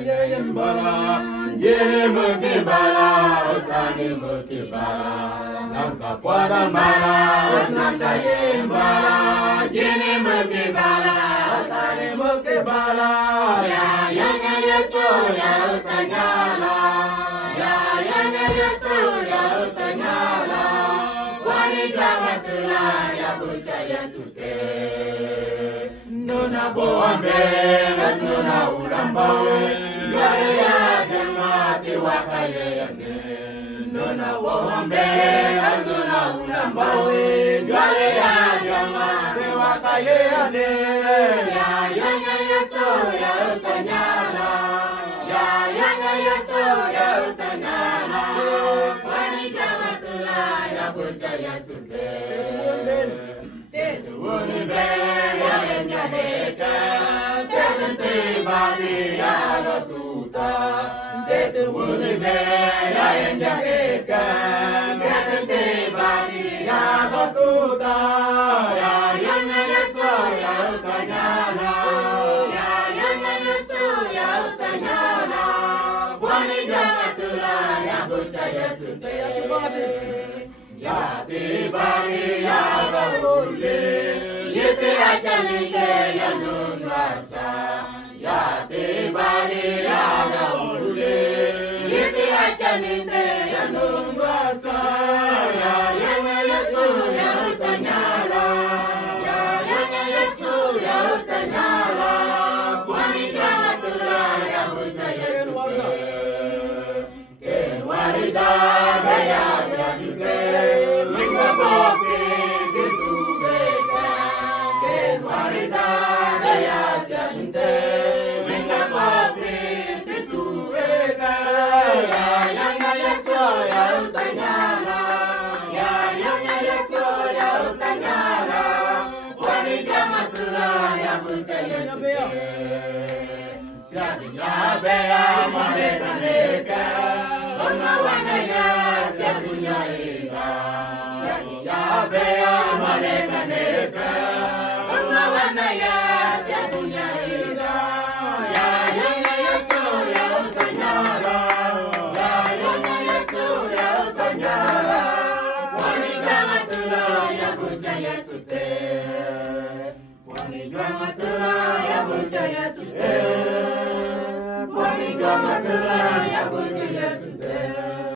Yen bala, jene muki bala, osani muki bala, namka pada bala, osnanta yen bala, jene muki bala, osani muki bala, ya yesu ya utanyala, ya yesu ya utanyala, wani kamatula ya bucha yesu te, nuna boambe, nuna ulambawe. Maria jamati wakayene nona wombe nona ulambawe Maria jamati wakayene ya yesu ya utanyala ya yesu ya utanyala kwani kama tula ya bucha yesu te wunbe ya enyadeka te bali ya gatu Tete wuni be ya enjaka, tete bani ya batuta, ya yesu ya utanyala, ya yesu ya utanyala, wani jamatula ya bucha yesu te, ya te bani ya gaulle, yete achanike ya nungacha. Ya te bari ya gaule, yiti achaninde ya nungwasa, ya yesu ya utanyala, ya yesu ya utanyala, kwani kamatula ya bucha yesu kenwarida gaya jadike, lingwa boke ditubeka, kenwarida gaya jadike. Bea maleka neka, ona wanaya siakunya ika. Ya bea maleka neka, ona wanaya siakunya ika. Ya yesu ya utanyala, ya yesu ya utanyala. Wani kama tula ya bucha yesu te, wani kama tula ya bucha yesu te. Gama tula ya